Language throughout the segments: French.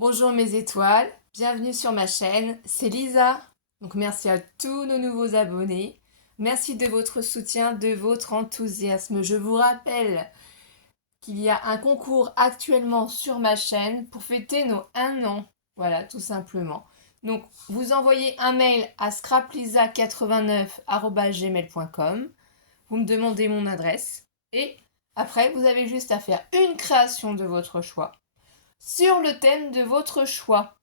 Bonjour mes étoiles, bienvenue sur ma chaîne, c'est Lisa. Donc merci à tous nos nouveaux abonnés. Merci de votre soutien, de votre enthousiasme. Je vous rappelle qu'il y a un concours actuellement sur ma chaîne pour fêter nos 1 an. Voilà, tout simplement. Donc vous envoyez un mail à scraplisa89@gmail.com. Vous me demandez mon adresse et après vous avez juste à faire une création de votre choix sur le thème de votre choix.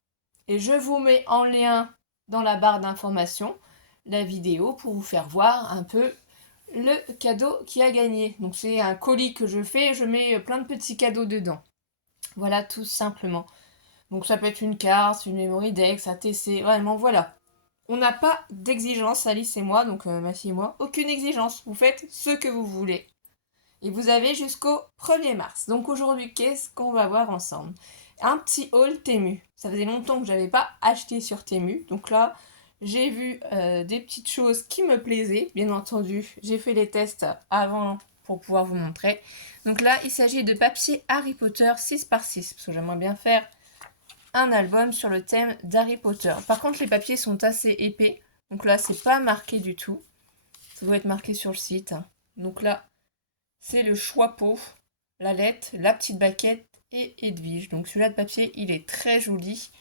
Et je vous mets en lien dans la barre d'information la vidéo pour vous faire voir un peu le cadeau qui a gagné. Donc c'est un colis que je fais et je mets plein de petits cadeaux dedans. Voilà tout simplement. Donc ça peut être une carte, une memory dex, un TC, vraiment voilà. On n'a pas d'exigence, Alice et moi, donc ma fille et moi, aucune exigence. Vous faites ce que vous voulez. Et vous avez jusqu'au 1er mars. Donc aujourd'hui, qu'est-ce qu'on va voir ensemble? Un petit haul Temu. Ça faisait longtemps que je n'avais pas acheté sur Temu. Donc là, j'ai vu des petites choses qui me plaisaient. Bien entendu, j'ai fait les tests avant pour pouvoir vous montrer. Donc là, il s'agit de papier Harry Potter 6x6. Parce que j'aimerais bien faire un album sur le thème d'Harry Potter. Par contre, les papiers sont assez épais. Donc là, c'est pas marqué du tout. Ça doit être marqué sur le site. Donc là, c'est le Choix-Peau, la lettre, la petite baquette et Edwige. Donc celui-là de papier, il est très joli.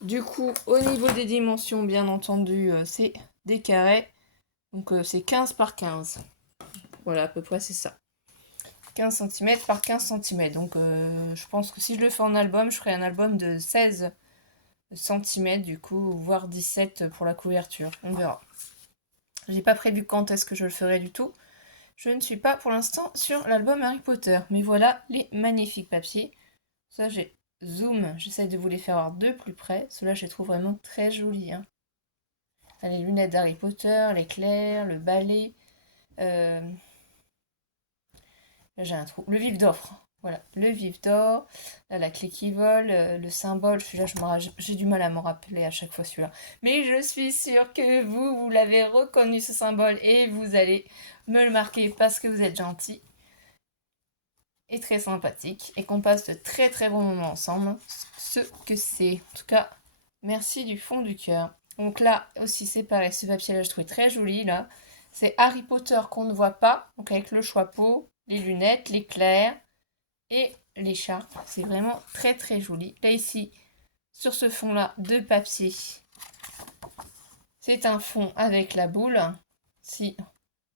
Du coup, au niveau des dimensions, bien entendu, c'est des carrés. Donc c'est 15 par 15. Voilà, à peu près c'est ça. 15 cm par 15 cm. Donc je pense que si je le fais en album, je ferai un album de 16 cm du coup, voire 17 pour la couverture. On verra. J'ai pas prévu quand est-ce que je le ferai du tout. Je ne suis pas pour l'instant sur l'album Harry Potter. Mais voilà les magnifiques papiers. Ça, j'ai zoom. J'essaie de vous les faire voir de plus près. Ceux-là, je les trouve vraiment très jolis. Hein. Les lunettes d'Harry Potter, l'éclair, le balai. Là, j'ai un trou. Le vif d'or. Voilà, le vif d'or. Là, la clé qui vole, le symbole. Celui-là, j'ai du mal à m'en rappeler à chaque fois celui-là. Mais je suis sûre que vous l'avez reconnu ce symbole et vous allez me le marquer parce que vous êtes gentil et très sympathique et qu'on passe de très très bons moments ensemble. Ce que c'est. En tout cas, merci du fond du cœur. Donc là aussi c'est pareil, ce papier là je trouvais très joli là. C'est Harry Potter qu'on ne voit pas, donc avec le chapeau, les lunettes, l'éclair et l'écharpe. C'est vraiment très très joli. Là ici, sur ce fond là de papier, c'est un fond avec la boule. Si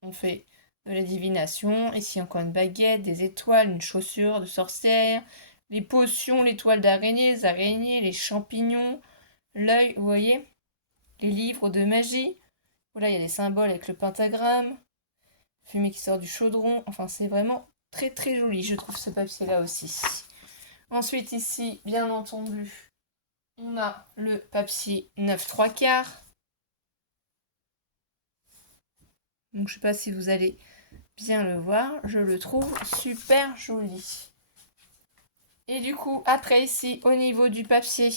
on fait de la divination. Ici encore une baguette, des étoiles, une chaussure de sorcière, les potions, l'étoile d'araignée, les araignées, les champignons, l'œil, vous voyez, les livres de magie. Voilà, il y a des symboles avec le pentagramme, fumée qui sort du chaudron. Enfin, c'est vraiment très très joli, je trouve ce papier-là aussi. Ensuite, ici, bien entendu, on a le papier 9 3/4. Donc, je ne sais pas si vous allez bien le voir, je le trouve super joli. Et du coup, après ici, au niveau du papier,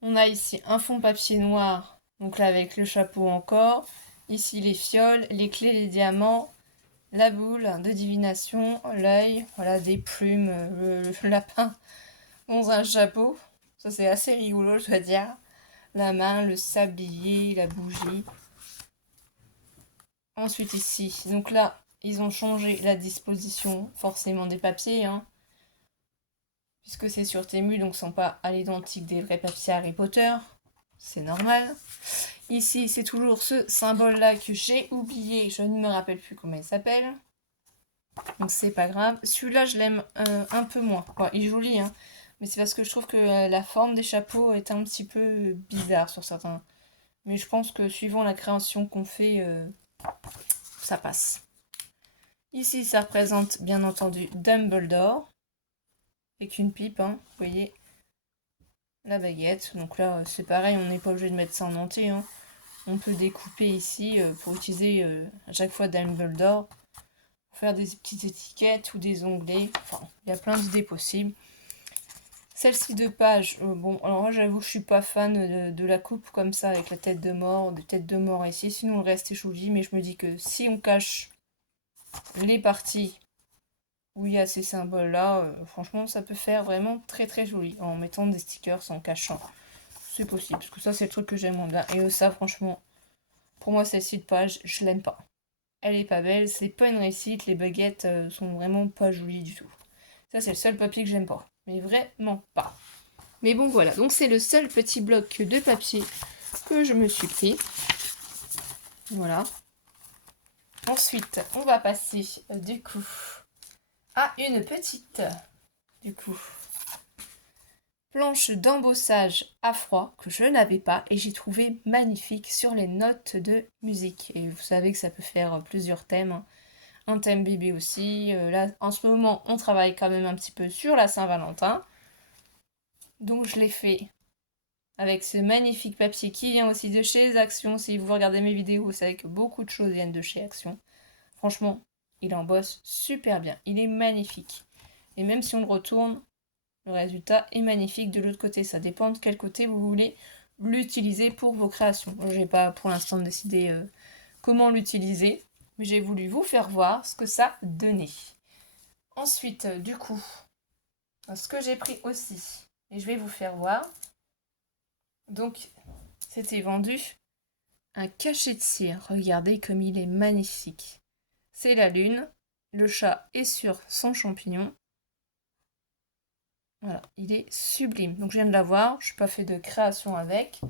on a ici un fond papier noir, donc là avec le chapeau encore. Ici les fioles, les clés, les diamants, la boule de divination, l'œil, voilà des plumes, le lapin dans un chapeau. Ça c'est assez rigolo, je dois dire. La main, le sablier, la bougie. Ensuite ici, donc là, ils ont changé la disposition forcément des papiers, hein. Puisque c'est sur Temu, donc ce ne sont pas à l'identique des vrais papiers Harry Potter. C'est normal. Ici, c'est toujours ce symbole-là que j'ai oublié. Je ne me rappelle plus comment il s'appelle. Donc c'est pas grave. Celui-là, je l'aime un peu moins. Bon, il est joli, hein. Mais c'est parce que je trouve que la forme des chapeaux est un petit peu bizarre sur certains. Mais je pense que suivant la création qu'on fait, ça passe. Ici, ça représente bien entendu Dumbledore. Avec une pipe, hein, vous voyez. La baguette, donc là c'est pareil, on n'est pas obligé de mettre ça en entier, hein. On peut découper ici pour utiliser à chaque fois Dumbledore, pour faire des petites étiquettes ou des onglets, enfin il y a plein d'idées possibles. Celle-ci de page, bon alors moi j'avoue que je suis pas fan de la coupe comme ça avec la tête de mort, des têtes de mort ici, sinon le reste est joli, mais je me dis que si on cache les parties où il y a ces symboles-là. Franchement, ça peut faire vraiment très très joli en mettant des stickers, en cachant. C'est possible, parce que ça, c'est le truc que j'aime bien. Et ça, franchement, pour moi, celle-ci de page, je l'aime pas. Elle est pas belle, c'est pas une réussite, les baguettes sont vraiment pas jolies du tout. Ça, c'est le seul papier que j'aime pas. Mais vraiment pas. Mais bon, voilà. Donc, c'est le seul petit bloc de papier que je me suis pris. Voilà. Ensuite, on va passer, du coup, à une petite, du coup, planche d'embossage à froid que je n'avais pas et j'ai trouvé magnifique sur les notes de musique. Et vous savez que ça peut faire plusieurs thèmes, hein. Un thème bébé aussi. Là, en ce moment, on travaille quand même un petit peu sur la Saint-Valentin. Donc, je l'ai fait avec ce magnifique papier qui vient aussi de chez Action. Si vous regardez mes vidéos, vous savez que beaucoup de choses viennent de chez Action. Franchement, il embosse super bien. Il est magnifique. Et même si on le retourne, le résultat est magnifique de l'autre côté. Ça dépend de quel côté vous voulez l'utiliser pour vos créations. Je n'ai pas pour l'instant décidé comment l'utiliser, mais j'ai voulu vous faire voir ce que ça donnait. Ensuite, du coup, ce que j'ai pris aussi, et je vais vous faire voir. Donc, c'était vendu un cachet de cire. Regardez comme il est magnifique. C'est la lune. Le chat est sur son champignon. Voilà, il est sublime. Donc je viens de l'avoir. Je n'ai pas fait de création avec.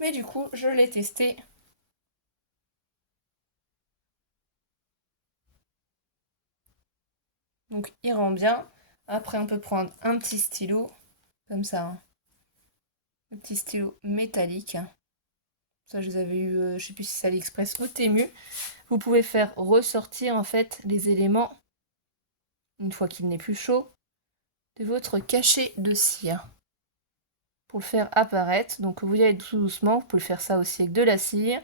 Mais du coup, je l'ai testé. Donc il rend bien. Après, on peut prendre un petit stylo. Comme ça. Hein. Un petit stylo métallique. Ça, je les avais eu, je ne sais plus si c'est AliExpress ou Temu. Vous pouvez faire ressortir en fait les éléments, une fois qu'il n'est plus chaud, de votre cachet de cire. Pour le faire apparaître, donc vous y allez tout doucement. Vous pouvez faire ça aussi avec de la cire.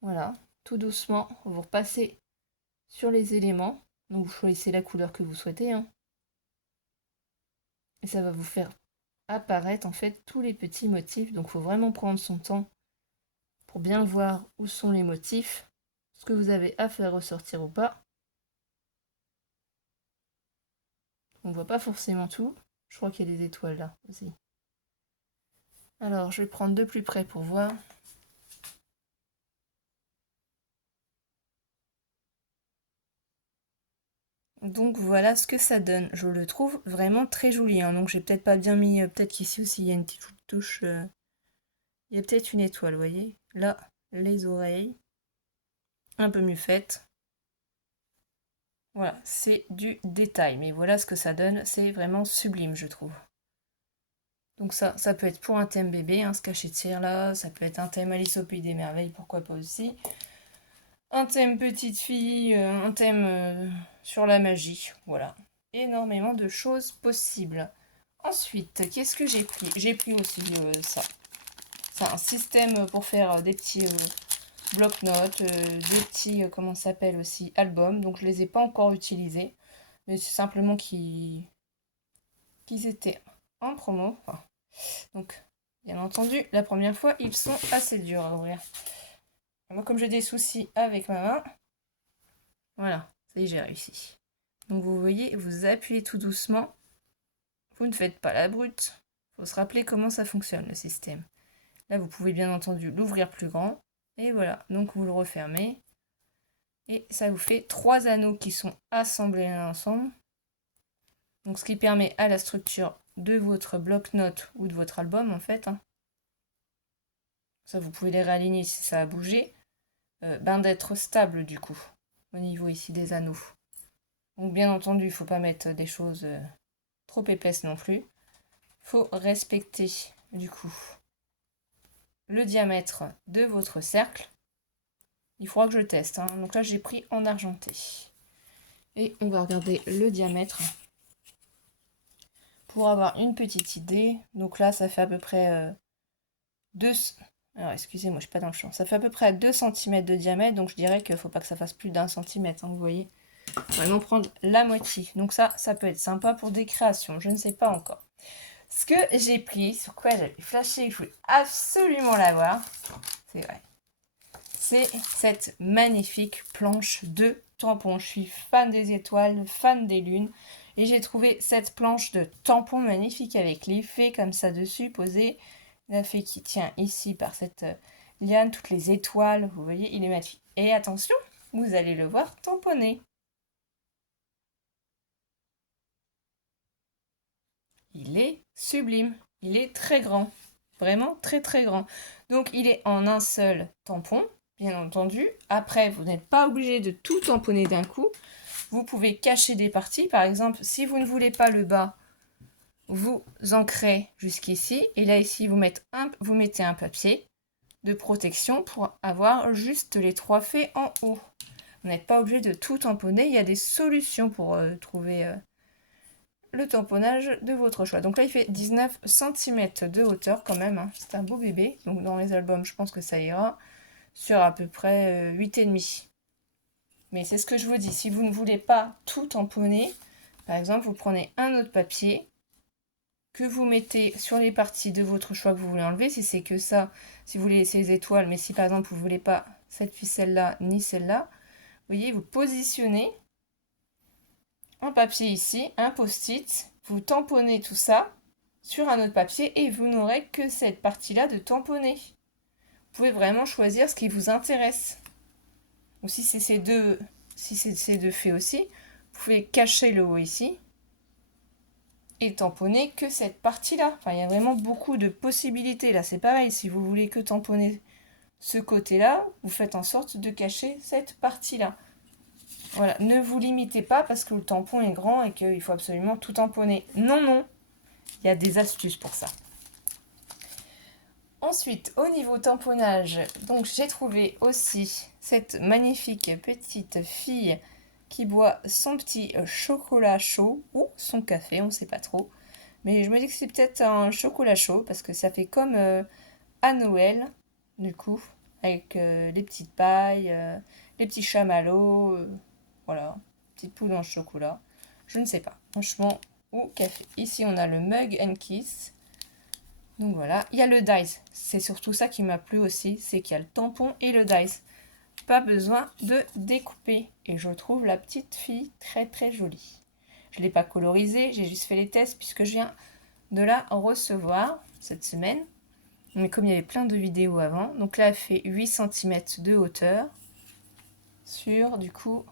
Voilà, tout doucement, vous repassez sur les éléments. Donc vous choisissez la couleur que vous souhaitez. Hein. Et ça va vous faire apparaître en fait tous les petits motifs. Donc il faut vraiment prendre son temps pour bien voir où sont les motifs, ce que vous avez à faire ressortir ou pas. On ne voit pas forcément tout. Je crois qu'il y a des étoiles là aussi. Alors je vais prendre de plus près pour voir. Donc voilà ce que ça donne. Je le trouve vraiment très joli. Hein. Donc j'ai peut-être pas bien mis. Peut-être qu'ici aussi il y a une petite touche. Il y a peut-être une étoile, vous voyez. Là, les oreilles. Un peu mieux faites. Voilà, c'est du détail. Mais voilà ce que ça donne. C'est vraiment sublime, je trouve. Donc ça peut être pour un thème bébé, hein, ce cachet de cire là. Ça peut être un thème Alice au Pays des Merveilles, pourquoi pas aussi. Un thème petite fille, un thème sur la magie. Voilà. Énormément de choses possibles. Ensuite, qu'est-ce que j'ai pris? J'ai pris aussi ça. C'est un système pour faire des petits bloc-notes, des petits, comment ça s'appelle aussi, albums. Donc je les ai pas encore utilisés. Mais c'est simplement qu'ils étaient en promo. Enfin, donc, bien entendu, la première fois, ils sont assez durs à ouvrir. Moi, comme j'ai des soucis avec ma main, voilà, ça y est, j'ai réussi. Donc vous voyez, vous appuyez tout doucement. Vous ne faites pas la brute. Il faut se rappeler comment ça fonctionne, le système. Là, vous pouvez bien entendu l'ouvrir plus grand. Et voilà, donc vous le refermez. Et ça vous fait 3 anneaux qui sont assemblés ensemble. Donc ce qui permet à la structure de votre bloc-notes ou de votre album, en fait. Hein. Ça, vous pouvez les réaligner si ça a bougé. D'être stable, du coup, au niveau ici des anneaux. Donc bien entendu, il ne faut pas mettre des choses trop épaisses non plus. Il faut respecter, du coup, le diamètre de votre cercle. Il faudra que je teste. Hein. Donc là, j'ai pris en argenté. Et on va regarder le diamètre pour avoir une petite idée. Donc là, ça fait à peu près 2... Alors, excusez-moi, je ne suis pas dans le champ. Ça fait à peu près 2 cm de diamètre. Donc je dirais qu'il ne faut pas que ça fasse plus d'1 centimètre. Hein, vous voyez. Vraiment prendre la moitié. Donc ça peut être sympa pour des créations. Je ne sais pas encore. Ce que j'ai pris, sur quoi j'avais flashé, je voulais absolument l'avoir. C'est vrai. C'est cette magnifique planche de tampons. Je suis fan des étoiles, fan des lunes. Et j'ai trouvé cette planche de tampons magnifique avec l'effet comme ça dessus posé. L'effet qui tient ici par cette liane, toutes les étoiles. Vous voyez, il est magnifique. Et attention, vous allez le voir tamponner. Il est sublime. Il est très grand. Vraiment très très grand. Donc il est en un seul tampon, bien entendu. Après, vous n'êtes pas obligé de tout tamponner d'un coup. Vous pouvez cacher des parties. Par exemple, si vous ne voulez pas le bas, vous ancrez jusqu'ici. Et là, ici, vous mettez un papier de protection pour avoir juste les 3 faits en haut. Vous n'êtes pas obligé de tout tamponner. Il y a des solutions pour trouver le tamponnage de votre choix. Donc là, il fait 19 cm de hauteur quand même. Hein. C'est un beau bébé. Donc dans les albums, je pense que ça ira sur à peu près 8,5. Mais c'est ce que je vous dis. Si vous ne voulez pas tout tamponner, par exemple, vous prenez un autre papier que vous mettez sur les parties de votre choix que vous voulez enlever. Si c'est que ça, si vous voulez laisser les étoiles, mais si par exemple vous ne voulez pas cette ficelle-là ni celle-là, vous voyez, vous positionnez un papier ici, un post-it, vous tamponnez tout ça sur un autre papier et vous n'aurez que cette partie-là de tamponner. Vous pouvez vraiment choisir ce qui vous intéresse. Ou si c'est ces deux faits aussi, vous pouvez cacher le haut ici et tamponner que cette partie-là. Enfin, il y a vraiment beaucoup de possibilités. Là, c'est pareil, si vous voulez que tamponner ce côté-là, vous faites en sorte de cacher cette partie-là. Voilà, ne vous limitez pas parce que le tampon est grand et qu'il faut absolument tout tamponner. Non, non, il y a des astuces pour ça. Ensuite, au niveau tamponnage, donc j'ai trouvé aussi cette magnifique petite fille qui boit son petit chocolat chaud ou son café, on ne sait pas trop. Mais je me dis que c'est peut-être un chocolat chaud parce que ça fait comme à Noël, du coup, avec les petites pailles, les petits chamallows, voilà, petite poudre en chocolat. Je ne sais pas, franchement, ou café. Ici, on a le mug and kiss. Donc voilà, il y a le dice. C'est surtout ça qui m'a plu aussi, c'est qu'il y a le tampon et le dice. Pas besoin de découper. Et je trouve la petite fille très très jolie. Je ne l'ai pas colorisée, j'ai juste fait les tests puisque je viens de la recevoir cette semaine. Mais comme il y avait plein de vidéos avant, donc là elle fait 8 cm de hauteur sur du coup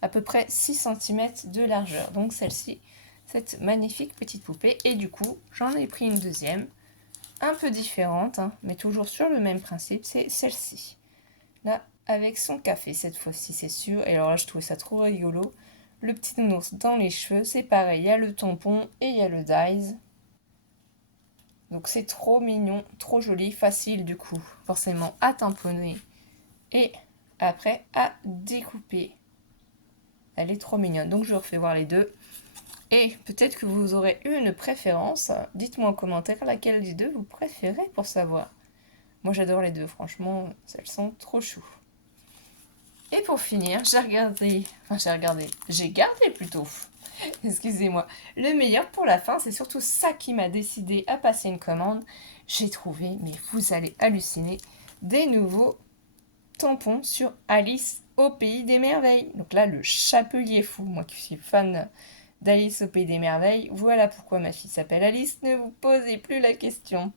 à peu près 6 cm de largeur. Donc celle-ci, cette magnifique petite poupée. Et du coup, j'en ai pris une deuxième, un peu différente, hein, mais toujours sur le même principe, c'est celle-ci. Là, avec son café cette fois-ci, c'est sûr. Et alors là, je trouvais ça trop rigolo. Le petit nounours dans les cheveux, c'est pareil, il y a le tampon et il y a le dies. Donc c'est trop mignon, trop joli, facile du coup, forcément à tamponner et après à découper. Elle est trop mignonne, donc je refais voir les deux. Et peut-être que vous aurez une préférence. Dites-moi en commentaire laquelle des deux vous préférez pour savoir. Moi j'adore les deux, franchement, elles sont trop chou. Et pour finir, j'ai gardé plutôt, excusez-moi, le meilleur pour la fin, c'est surtout ça qui m'a décidé à passer une commande. J'ai trouvé, mais vous allez halluciner, des nouveaux tampons sur Alice au Pays des Merveilles. Donc là, le Chapelier Fou, moi qui suis fan d'Alice au Pays des Merveilles, voilà pourquoi ma fille s'appelle Alice, ne vous posez plus la question.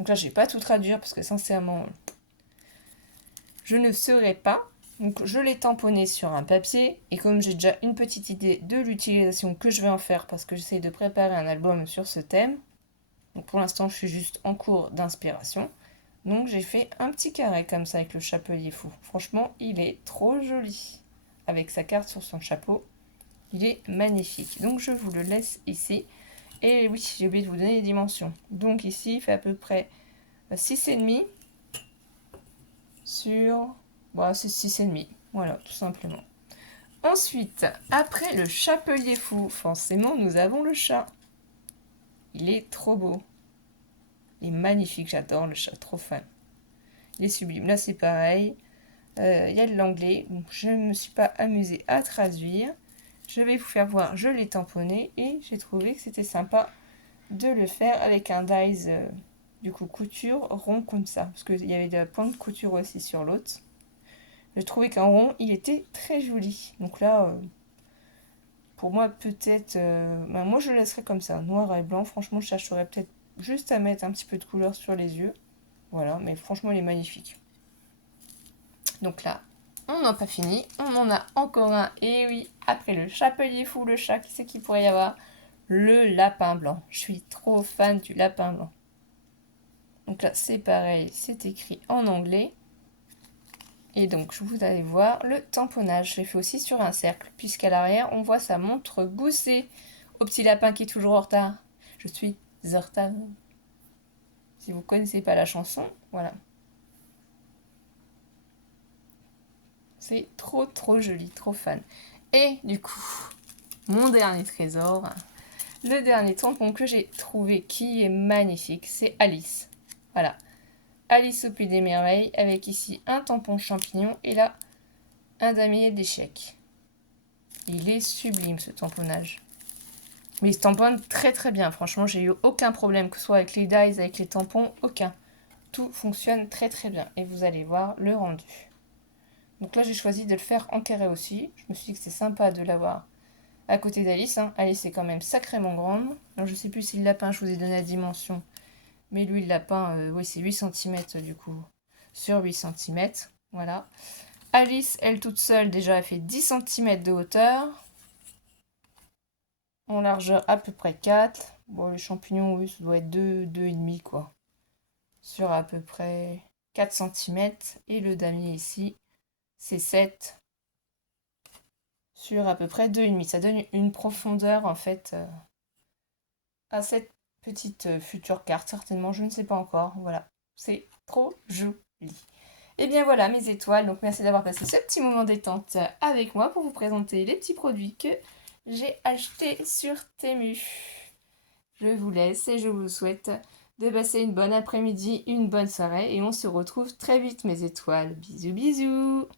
Donc là, je vais pas tout traduire parce que sincèrement, je ne saurais pas. Donc je l'ai tamponné sur un papier et comme j'ai déjà une petite idée de l'utilisation que je vais en faire parce que j'essaie de préparer un album sur ce thème, donc pour l'instant je suis juste en cours d'inspiration, donc j'ai fait un petit carré comme ça avec le Chapelier Fou. Franchement il est trop joli, avec sa carte sur son chapeau, il est magnifique. Donc je vous le laisse ici et oui j'ai oublié de vous donner les dimensions. Donc ici il fait à peu près 6,5 sur... Bon, c'est 6,5. Voilà, tout simplement. Ensuite, après le Chapelier Fou, forcément, nous avons le chat. Il est trop beau. Il est magnifique, j'adore le chat, trop fan. Il est sublime. Là, c'est pareil. Il y a de l'anglais. Je ne me suis pas amusée à traduire. Je vais vous faire voir, je l'ai tamponné et j'ai trouvé que c'était sympa de le faire avec un dies, du coup, couture rond comme ça. Parce qu'il y avait de la pointe de couture aussi sur l'autre. J'ai trouvé qu'en rond, il était très joli. Donc là, pour moi, peut-être... moi, je le laisserai comme ça, noir et blanc. Franchement, je chercherais peut-être juste à mettre un petit peu de couleur sur les yeux. Voilà, mais franchement, il est magnifique. Donc là, on n'a pas fini. On en a encore un. Et oui, après le chapelier fou, le chat, qui c'est qu'il pourrait y avoir? Le lapin blanc. Je suis trop fan du lapin blanc. Donc là, c'est pareil, c'est écrit en anglais. Et donc, vous allez voir le tamponnage. Je l'ai fait aussi sur un cercle, puisqu'à l'arrière, on voit sa montre goussée au petit lapin qui est toujours en retard. Je suis en retard. Si vous ne connaissez pas la chanson, voilà. C'est trop trop joli, trop fan. Et du coup, mon dernier trésor, le dernier tampon que j'ai trouvé qui est magnifique, c'est Alice. Voilà. Alice au Pays des Merveilles, avec ici un tampon champignon et là, un damier d'échecs. Il est sublime ce tamponnage. Mais il se tamponne très très bien. Franchement, j'ai eu aucun problème, que ce soit avec les dies, avec les tampons, aucun. Tout fonctionne très très bien. Et vous allez voir le rendu. Donc là, j'ai choisi de le faire en carré aussi. Je me suis dit que c'est sympa de l'avoir à côté d'Alice. Alice est quand même sacrément grande. Alors, je ne sais plus si le lapin, je vous ai donné la dimension. Mais lui, le lapin, oui, c'est 8 cm du coup. Sur 8 cm. Voilà. Alice, elle toute seule, déjà, elle fait 10 cm de hauteur. En largeur, à peu près 4. Bon, les champignons, oui, ça doit être 2, 2,5 quoi. Sur à peu près 4 cm. Et le damier ici, c'est 7 sur à peu près 2,5. Ça donne une profondeur en fait à cette petite future carte, certainement, je ne sais pas encore. Voilà, c'est trop joli. Et bien voilà mes étoiles, donc merci d'avoir passé ce petit moment détente avec moi pour vous présenter les petits produits que j'ai achetés sur Temu. Je vous laisse et je vous souhaite de passer une bonne après-midi, une bonne soirée et on se retrouve très vite mes étoiles. Bisous bisous.